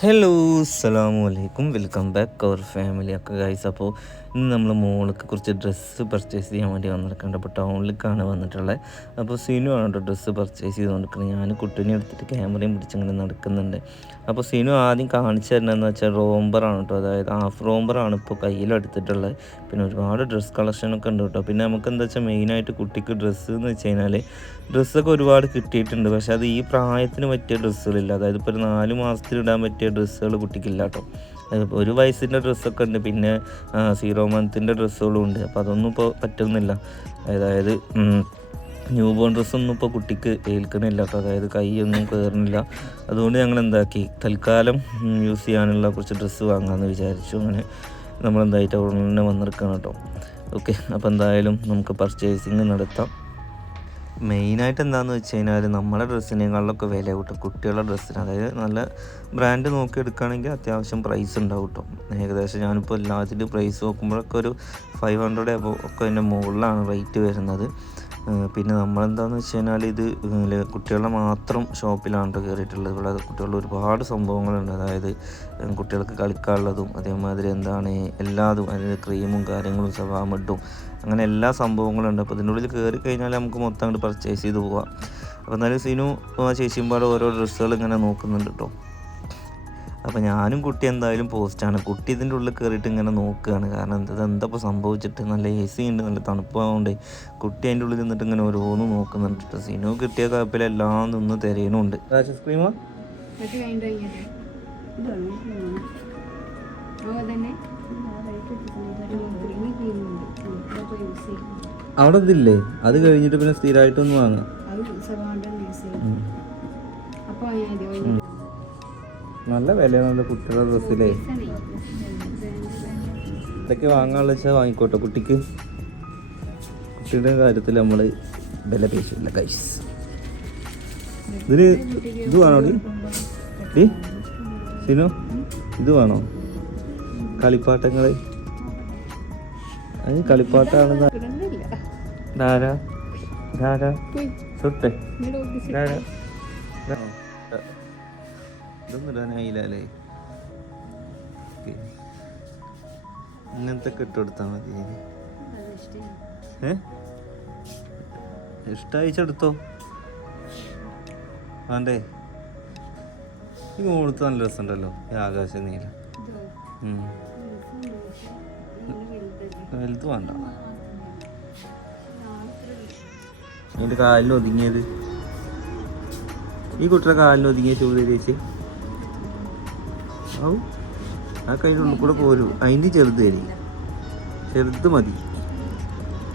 Hello അസ്സലാമു അലൈക്കും welcome back our family ഒക്കെ ഗൈസ് അപ്പോൾ ഇന്ന് നമ്മൾ മോൾക്ക് കുറച്ച് ഡ്രസ്സ് പർച്ചേസ് ചെയ്യാൻ വേണ്ടി വന്നിരിക്കുന്നുണ്ട്. അപ്പോൾ ടൗണിലേക്കാണ് വന്നിട്ടുള്ളത്. അപ്പോൾ സിനു ആണ് കേട്ടോ ഡ്രസ്സ് പർച്ചേസ് ചെയ്ത് കൊണ്ടിരിക്കുന്നത് ഞാൻ കുട്ടീനെ എടുത്തിട്ട് ക്യാമറയും പിടിച്ചിങ്ങനെ നടക്കുന്നുണ്ട്. അപ്പോൾ സിനു ആദ്യം കാണിച്ചു തരണമെന്ന് വെച്ചാൽ റോംബറാണ് കേട്ടോ. അതായത് ഹാഫ് റോംബറാണ് ഇപ്പോൾ കയ്യിലെടുത്തിട്ടുള്ളത് പിന്നെ ഒരുപാട് ഡ്രസ്സ് കളക്ഷനൊക്കെ ഉണ്ട് കേട്ടോ. പിന്നെ നമുക്ക് എന്താ വെച്ചാൽ മെയിനായിട്ട് കുട്ടിക്ക് ഡ്രസ്സ് എന്ന് വെച്ച് കഴിഞ്ഞാൽ ഡ്രസ്സൊക്കെ ഒരുപാട് കിട്ടിയിട്ടുണ്ട്. പക്ഷേ അത് ഈ പ്രായത്തിന് പറ്റിയ ഡ്രസ്സുകളില്ല അതായത് ഇപ്പോൾ ഒരു നാല് മാസത്തിൽ ഇടാൻ പറ്റിയ ഡ്രസ്സുകൾ കുട്ടിക്കില്ല കേട്ടോ. ഒരു വയസ്സിന്റെ ഡ്രസ്സൊക്കെ ഉണ്ട്. പിന്നെ സീറോ മന്തിന്റെ ഡ്രസ്സുകളും ഉണ്ട്. അപ്പോൾ അതൊന്നും ഇപ്പോൾ പറ്റുന്നില്ല. അതായത് ന്യൂ ബോൺ ഡ്രസ്സൊന്നും ഇപ്പോൾ കുട്ടിക്ക് ഏൽക്കണില്ല. കേട്ടോ അതായത് കൈയൊന്നും കയറുന്നില്ല അതുകൊണ്ട് ഞങ്ങൾ എന്താക്കി? തൽക്കാലം യൂസ് ചെയ്യാനുള്ള കുറച്ച് ഡ്രസ്സ് വാങ്ങാമെന്ന് വിചാരിച്ചു. അങ്ങനെ നമ്മൾ എന്തായിട്ട് അവിടെ തന്നെ വന്നിരിക്കണം കേട്ടോ. ഓക്കെ അപ്പോൾ എന്തായാലും നമുക്ക് പർച്ചേസിങ് നടത്താം. മെയിനായിട്ട് എന്താണെന്ന് വെച്ച് കഴിഞ്ഞാൽ നമ്മുടെ ഡ്രസ്സിനേക്കാളിലൊക്കെ വില കിട്ടും. കുട്ടികളുടെ ഡ്രസ്സിന്. അതായത് നല്ല ബ്രാൻഡ് നോക്കി എടുക്കുകയാണെങ്കിൽ അത്യാവശ്യം പ്രൈസ് ഉണ്ടാവും കേട്ടോ ഏകദേശം ഞാനിപ്പോൾ എല്ലാത്തിന്റെ പ്രൈസ് നോക്കുമ്പോഴൊക്കെ ഒരു ഫൈവ് ഹൺഡ്രഡ് ഒക്കെ അതിന്റെ മുകളിലാണ് റേറ്റ് വരുന്നത്. പിന്നെ നമ്മളെന്താണെന്ന് വെച്ച് കഴിഞ്ഞാൽ ഇത് കുട്ടികളുടെ മാത്രം ഷോപ്പിലാണ് കയറിയിട്ടുള്ളത് ഇവിടെ കുട്ടികളുടെ ഒരുപാട് സംഭവങ്ങളുണ്ട്. അതായത് കുട്ടികൾക്ക് കളിക്കാനുള്ളതും അതേമാതിരി എന്താണ് എല്ലാതും അതായത് ക്രീമും കാര്യങ്ങളും സവാമിട്ടും അങ്ങനെ എല്ലാ സംഭവങ്ങളും ഉണ്ട് അപ്പോൾ ഇതിന്റെ ഉള്ളിൽ കയറി കഴിഞ്ഞാൽ നമുക്ക് മൊത്തം അങ്ങോട്ട് പർച്ചേസ് ചെയ്ത് പോവാം. അപ്പോൾ എന്നാലും സിനു ആ പാടെ ഓരോ ഡ്രസ്സുകൾ ഇങ്ങനെ നോക്കുന്നുണ്ട് കേട്ടോ അപ്പോൾ ഞാനും കുട്ടി എന്തായാലും പോസ്റ്റാണ് കുട്ടി ഇതിന്റെ ഉള്ളിൽ കയറിയിട്ട് ഇങ്ങനെ നോക്കുകയാണ് കാരണം എന്താ എന്താ ഇപ്പോൾ സംഭവിച്ചിട്ട്? നല്ല എ സി ഉണ്ട് നല്ല തണുപ്പായതുകൊണ്ട് കുട്ടി അതിന്റെ ഉള്ളിൽ നിന്നിട്ട് ഇങ്ങനെ ഓരോന്ന് നോക്കുന്നുണ്ട് കേട്ടോ സിനു കിട്ടിയ കുഴപ്പമില്ല എല്ലാം നിന്ന് തിരയണുണ്ട്. ഐസ്ക്രീമാ ഇത് അവിടെ ഇതില്ലേ? അത് കഴിഞ്ഞിട്ട് പിന്നെ സ്ഥിരമായിട്ടൊന്നും വാങ്ങാം. നല്ല വിലയാണല്ലോ കുട്ടികളുടെ ഡ്രസ്സിലേ. ഇതൊക്കെ വാങ്ങാനുള്ള വെച്ചാൽ വാങ്ങിക്കോട്ടെ കുട്ടിക്ക്. കുട്ടിയുടെ കാര്യത്തിൽ നമ്മൾ വില പേശില്ല കൈസ് ഇതിന് ഇത് വേണോ ഡി? ഡി? സിനു ഇത് വേണോ? കളിപ്പാട്ടങ്ങൾ അത് കളിപ്പാട്ടാണെന്ന് ധാരാ ധാരാ. സുട്ടെ. ധാരാ. ഇതൊന്നും ഇടാനായില്ല അല്ലേ? ഓക്കെ. അങ്ങനത്തെ ഇട്ട് കൊടുത്താൽ മതി. ഏ? ഇഷ്ടമായിച്ചെടുത്തോ വേണ്ടേ? ഈ മോളത്ത് നല്ല രസമുണ്ടല്ലോ ഈ ആകാശ നീല. വലുത് വേണ്ട. എന്റെ കാലിൽ ഒതുങ്ങിയത്. ഈ കുട്ടിയുടെ കാലിൽ ഒതുങ്ങിയ ചൂട് ചേച്ചി? ആ കയ്യിന്റെ ഉള്ളിൽ കൂടെ പോരൂ. അതിന്റെ ചെറുത് തരി ചെറുത് മതി.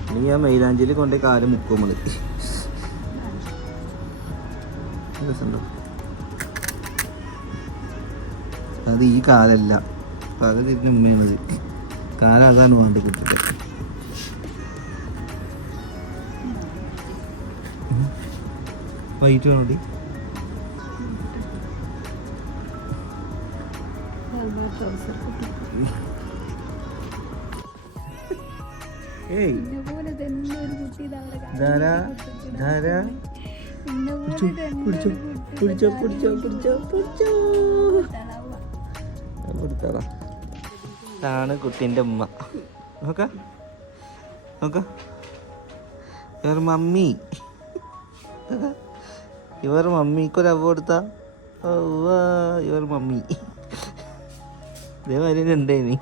അല്ലെങ്കിൽ ആ മൈലാഞ്ചലി കൊണ്ടേ കാൽ മുക്കും മതി അത് ഈ കാലല്ല. പകലിരുന്ന ഉമ്മയാണത്. കാലം അതാണ് വേണ്ടത് കുട്ടിയുടെ വൈറ്റ് വേണോടി പിടിച്ചോ പിടിച്ചോ പിടിച്ചോ പിടിച്ചോ കൊടുത്തോളാ ഇതാണ് കുട്ടീന്റെ ഉമ്മ. നോക്ക നോക്ക. ഇവർ മമ്മി. ഇവർ മമ്മിക്കൊരു അവ കൊടുത്താ. ഇവർ മമ്മി. ഇതേമാതിരി നീ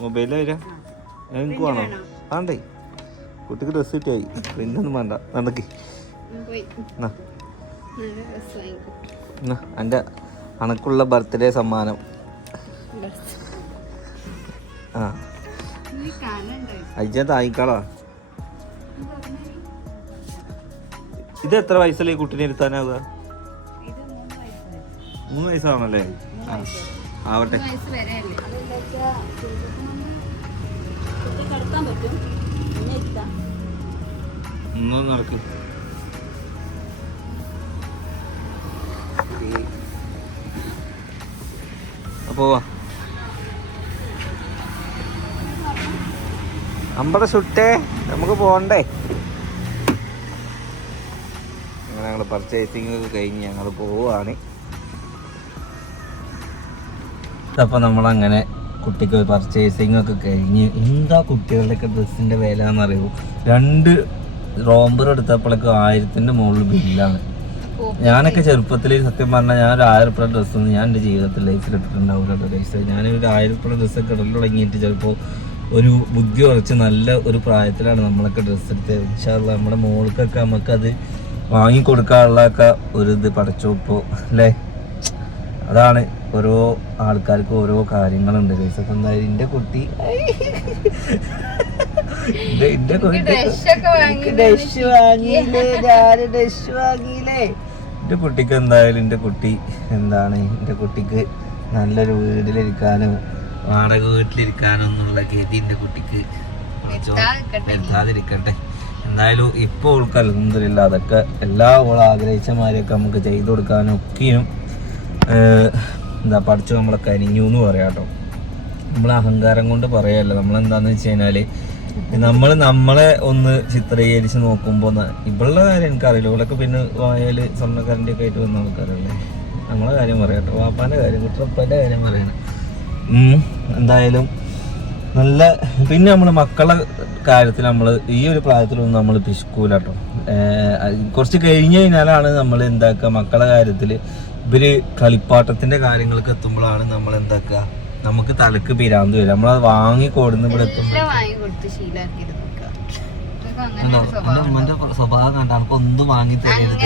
മൊബൈലിൽ വരാം. എനിക്ക് വേണോ. വേണ്ടേ? കുട്ടിക്ക് ഡ്രസ്സ് കിട്ടിയായി. പിന്നെ ഒന്നും വേണ്ട. നടക്ക്. ഡ്രസ് എന്റെ അണക്കുള്ള ബർത്ത്ഡേ സമ്മാനം. ആ. അജ്ജ തായിക്കാളാ ഇത് എത്ര വയസ്സല്ലേ കുട്ടിനെ ഇരുത്താനാവുക? മൂന്ന് വയസ്സാണല്ലേ? ആവട്ടെ. അപ്പോ വാ അമ്പട സുട്ടേ നമുക്ക് പോണ്ടേ? പർച്ചേസിങ് ഒക്കെ കഴിഞ്ഞ് ഞങ്ങൾ പോവുകയാണ് അപ്പോൾ നമ്മളങ്ങനെ കുട്ടിക്ക് പർച്ചേസിങ് ഒക്കെ കഴിഞ്ഞ് എന്താ കുട്ടികളുടെയൊക്കെ ഡ്രസ്സിന്റെ വില എന്നറിയൂ രണ്ട് റോംബർ എടുത്തപ്പോഴൊക്കെ ആയിരത്തിന്റെ മുകളിൽ ബില്ലാണ്. ഞാനൊക്കെ ചെറുപ്പത്തിൽ സത്യം പറഞ്ഞാൽ ഞാൻ ഒരു ആയിരം ഉറുപ്പിക ഡ്രസ്സൊന്നും ഞാൻ എന്റെ ജീവിതത്തിൽ ലൈഫിൽ ഇട്ടിട്ടുണ്ടാവില്ല ലൈഫ് ഞാനൊരു ആയിരം ഉറുപ്പിക ഡ്രസ്സൊക്കെ ഇടൽ തുടങ്ങിയിട്ട് ചിലപ്പോൾ ഒരു ബുദ്ധി കുറച്ച് നല്ല ഒരു പ്രായത്തിലാണ് നമ്മളൊക്കെ ഡ്രസ്സ് എടുത്തത്. ഇൻഷാല്ല നമ്മുടെ മോൾക്കൊക്കെ നമുക്കത് വാങ്ങിക്കൊടുക്കാനുള്ളതൊക്കെ ഒരു ഇത് പടച്ചോപ്പോ അല്ലേ? അതാണ് ഓരോ ആൾക്കാർക്ക് ഓരോ കാര്യങ്ങളുണ്ട്. ഗൈസ് അപ്പം എന്തായാലും എന്റെ കുട്ടി എന്റെ എന്റെ കുട്ടി എനിക്ക് ഡഷ് വാങ്ങിയില്ലേ? ഞാൻ ഡഷ് വാങ്ങിയില്ലേ? എന്റെ കുട്ടിക്ക് എന്തായാലും എന്റെ കുട്ടി എന്താണ്? എന്റെ കുട്ടിക്ക് നല്ലൊരു വീട്ടിലിരിക്കാനും വാടക വീട്ടിലിരിക്കാനും എന്നുള്ള ഗതി എന്റെ കുട്ടിക്ക്. വരുത്താതിരിക്കട്ടെ. എന്തായാലും ഇപ്പോൾ ഓൾക്ക് അതൊക്കെ എല്ലാ ഓൾ ആഗ്രഹിച്ച മാതിരിയൊക്കെ നമുക്ക് ചെയ്തു കൊടുക്കാനും ഒക്കെയും എന്താ പഠിച്ചു നമ്മളെ കരിഞ്ഞു എന്ന് പറയാം കേട്ടോ. നമ്മൾ അഹങ്കാരം കൊണ്ട് പറയല്ല. നമ്മളെന്താന്ന് വെച്ച് കഴിഞ്ഞാൽ നമ്മൾ നമ്മളെ ഒന്ന് ചിത്രീകരിച്ച് നോക്കുമ്പോൾ ഇവളുടെ കാര്യം എനിക്കറിയില്ല. ഇവളൊക്കെ പിന്നെ വായാൽ സ്വർണക്കാരന്റെ ഒക്കെ ആയിട്ട് വന്ന ആൾക്കാരല്ലേ? നമ്മളെ കാര്യം പറയാം കേട്ടോ. വാപ്പാന്റെ കാര്യം കുട്ടപ്പന്റെ കാര്യം പറയണം. എന്തായാലും നല്ല പിന്നെ നമ്മൾ മക്കളെ കാര്യത്തിൽ നമ്മൾ ഈ ഒരു പ്രായത്തിലൊന്നും നമ്മൾ പിശുക്കൂല കേട്ടോ കുറച്ച് കഴിഞ്ഞ് കഴിഞ്ഞാലാണ് നമ്മൾ എന്താക്കുക മക്കളെ കാര്യത്തിൽ ഇവർ കളിപ്പാട്ടത്തിന്റെ കാര്യങ്ങൾക്ക് എത്തുമ്പോഴാണ് നമ്മൾ എന്താക്കുക നമുക്ക് തലക്ക് പിരാന്ത് വരും നമ്മളത് വാങ്ങി കൊടുന്ന് ഇവിടെ എത്തുമ്പോൾ ഉമ്മന്റെ സ്വഭാവം കണ്ട നമുക്ക് ഒന്നും വാങ്ങി തരരുത്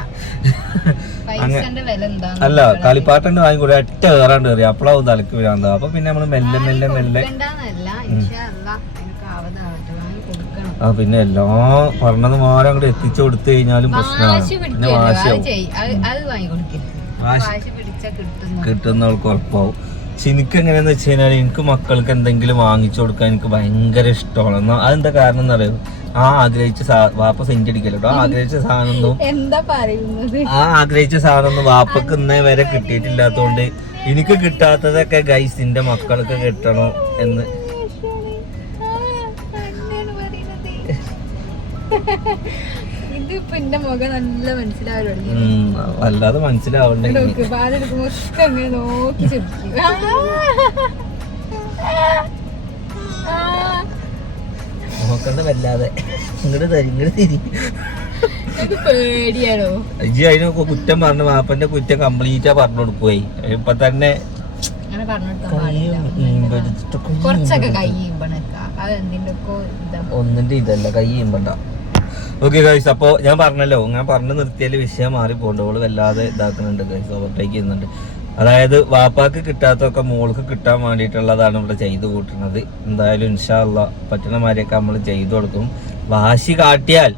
അല്ല കളിപ്പാട്ടുണ്ട് വാങ്ങി കൂടെ ഒറ്റ കയറാണ്ട് കയറി. അപ്പളാവും തലക്ക് പിരാന്ത് അപ്പൊ പിന്നെ നമ്മൾ മെല്ലെ മെല്ലെ മെല്ലെ ആ പിന്നെ എല്ലാ പറഞ്ഞത് മാറി അങ്ങോട്ട് എത്തിച്ചു കൊടുത്തു കഴിഞ്ഞാലും പ്രശ്നമാണ്. പിന്നെ വാശിയാവും കിട്ടുന്നവൾക്ക് ഉറപ്പാവും. പക്ഷെ എനിക്ക് എങ്ങനെയാന്ന് വെച്ച് കഴിഞ്ഞാൽ എനിക്ക് മക്കൾക്ക് എന്തെങ്കിലും വാങ്ങിച്ചു കൊടുക്കാൻ എനിക്ക് ഭയങ്കര ഇഷ്ടമാണ്. അതെന്താ കാരണം എന്ന് അറിയോ ആ ആഗ്രഹിച്ച വാപ്പ സെന്റ് അടിക്കല്ലോ ആ ആഗ്രഹിച്ച സാധനമൊന്നും എന്താ പറയുന്നത്? ആ ആഗ്രഹിച്ച സാധനമൊന്നും വാപ്പക്ക് ഇന്നേ വരെ കിട്ടിയിട്ടില്ലാത്തോണ്ട് എനിക്ക് കിട്ടാത്തതൊക്കെ ഗൈസിന്റെ മക്കൾക്ക് കിട്ടണം എന്ന്. വല്ലാതെ മനസ്സിലാവണ്ടേ നോക്ക് പാലെടുക്കുമ്പോ ഒക്കെ അങ്ങനെ നോക്കി ചിരിക്കും. നോക്കണ്ട വല്ലാതെ ഇങ്ങോട്ട് തരി ഇങ്ങോട്ട് തിരി. പേടിയാണോ? ഇജ്ജ് കുറ്റം പറഞ്ഞു വാപ്പന്റെ കുറ്റം കംപ്ലീറ്റാ പറഞ്ഞു കൊടുക്കുവായി ഇപ്പൊ തന്നെ ഒന്നിന്റെ ഇതല്ല കൈ ചെയ്യുമ്പണ്ട ഓക്കെ ഗൈസ് അപ്പോ ഞാൻ പറഞ്ഞല്ലോ ഞാൻ പറഞ്ഞു നിർത്തിയാൽ വിഷയം മാറി പോകണ്ട ഓൾ വല്ലാതെ ഇതാക്കുന്നുണ്ട് ഗൈസ് ഓവർടേക്ക് ചെയ്യുന്നുണ്ട്. അതായത് വാപ്പാക്ക് കിട്ടാത്തൊക്കെ മോൾക്ക് കിട്ടാൻ വേണ്ടിയിട്ടുള്ളതാണ് ഇവിടെ ചെയ്തു കൂട്ടുന്നത്. എന്തായാലും ഇൻഷാല്ല പറ്റുന്ന മാതിരിയൊക്കെ നമ്മൾ ചെയ്തു കൊടുക്കും. വാശി കാട്ടിയാൽ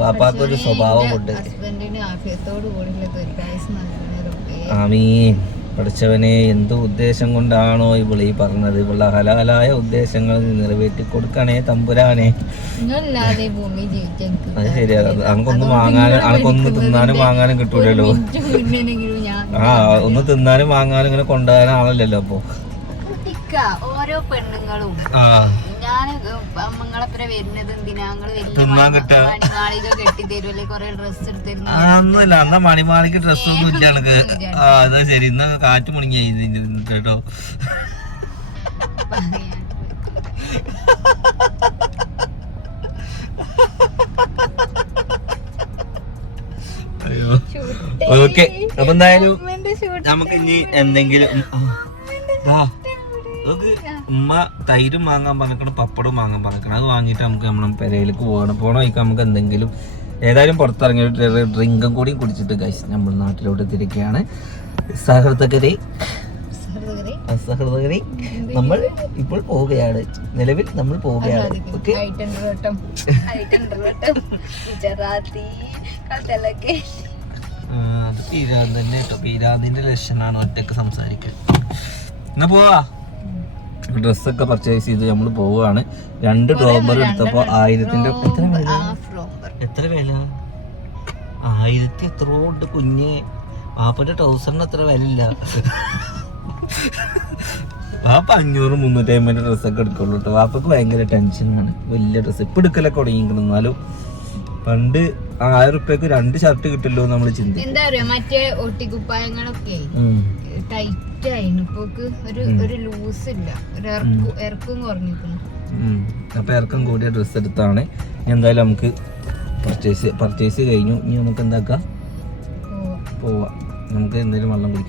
വാപ്പാക്ക് ഒരു സ്വഭാവമുണ്ട്. ഹസ്ബൻഡിന് ആഫിയത്തോട് കൂടിയുള്ള ദീർഘായുസ് നൽകുന്നവരൊക്കെ ആമീ പഠിച്ചവനെ എന്ത് ഉദ്ദേശം കൊണ്ടാണോ ഇവിളി ഈ പറഞ്ഞത്. ഇവളുടെ ഹലാലായ ഉദ്ദേശങ്ങൾ നിറവേറ്റി കൊടുക്കണേ തമ്പുരാനെ. അത് ശരിയാ. അനക്കൊന്നും വാങ്ങാനും അനക്കൊന്നും തിന്നാനും വാങ്ങാനും കിട്ടൂലല്ലോ. ഞാൻ ആ ഒന്ന് തിന്നാനും വാങ്ങാനും ഇങ്ങനെ കൊണ്ടുപോകാൻ ആളല്ലല്ലോ അപ്പൊ. ഓരോ പെണ്ണുങ്ങളും. ഞാൻ വരുന്നത് എന്തിനാ? കിട്ടാ. തരുമല്ലേ കൊറേ ഡ്രസ് എന്നാ മണിമാണിക്ക് ഡ്രസ് ഒന്നും ഇല്ല എനക്ക് ആ അതാ ശരി. ഇന്ന് കാറ്റ് മുണിങ്ങി കേട്ടോ. ഓക്കെ അപ്പൊ എന്തായാലും നമുക്ക് ഇനി എന്തെങ്കിലും നോക്ക് ഉമ്മ തൈരും വാങ്ങാൻ പറഞ്ഞിക്കണം പപ്പടും വാങ്ങാൻ പറഞ്ഞിക്കണം അത് വാങ്ങിയിട്ട് നമുക്ക് നമ്മളെ പെരയിലേക്ക് പോകണം പോകണം വഴിക്ക് നമുക്ക് എന്തെങ്കിലും ഏതായാലും പുറത്തിറങ്ങി ഡ്രിങ്കും കൂടി കുടിച്ചിട്ട് കഴിച്ച് നമ്മൾ നാട്ടിലോട്ട് തിരിക്കുകയാണ്. സഹൃദകരെ സഹൃദകരെ നമ്മൾ ഇപ്പോൾ പോവുകയാണ്. നിലവിൽ നമ്മൾ പോവുകയാണ്. ഓക്കെ? ഗുജറാത്തി അത് പീരാൻ തന്നെ കേട്ടോ. പീരാതിന്റെ ലക്ഷണമാണ് ഒറ്റയ്ക്ക് സംസാരിക്കാൻ. എന്നാ പോവാ. ഡ്രസ്സൊക്കെ പർച്ചേസ് ചെയ്ത് നമ്മൾ പോവുകയാണ് രണ്ട് ഡ്രോബർ എടുത്തപ്പോ ആയിരത്തിന്റെ എത്ര വില? എത്ര വില? ആയിരത്തി എത്രയോ ഉണ്ട് കുഞ്ഞെ. പാപ്പന്റെ ട്രൗസറിന് അത്ര വില ഇല്ല പാപ്പ അഞ്ഞൂറ് മുന്നൂറ്റി അമ്പതിന്റെ ഡ്രസ്സൊക്കെ എടുക്കുള്ളൂ കേട്ടോ. പാപ്പക്ക് ഭയങ്കര ടെൻഷനാണ് വലിയ ഡ്രസ്സ് ഇപ്പൊ എടുക്കലൊക്കെ തുടങ്ങിയിരുന്നാലും എന്നാലും പണ്ട് ആയിരം റുപ്യക്ക് രണ്ട് ഷർട്ട് കിട്ടല്ലോ നമ്മൾ ചിന്തി എന്താ പറയാ മറ്റേ ഒട്ടിക്കുപ്പായങ്ങളൊക്കെ ടൈറ്റ് ആയിരുന്നു ഇപ്പൊ ഒരു ഒരു ലൂസ് ഇല്ല. ഒരു ഇറക്കും കുറഞ്ഞിരിക്കുന്നു. അപ്പൊ ഇറക്കം കൂടിയ ഡ്രസ്സ് എടുത്താണ്. ഇനി എന്തായാലും നമുക്ക് പർച്ചേസ് പർച്ചേസ് കഴിഞ്ഞു. ഇനി നമുക്ക് എന്താക്കാം? പോവാം. പോവാം. നമുക്ക് എന്തെങ്കിലും വെള്ളം കുടിക്കാം.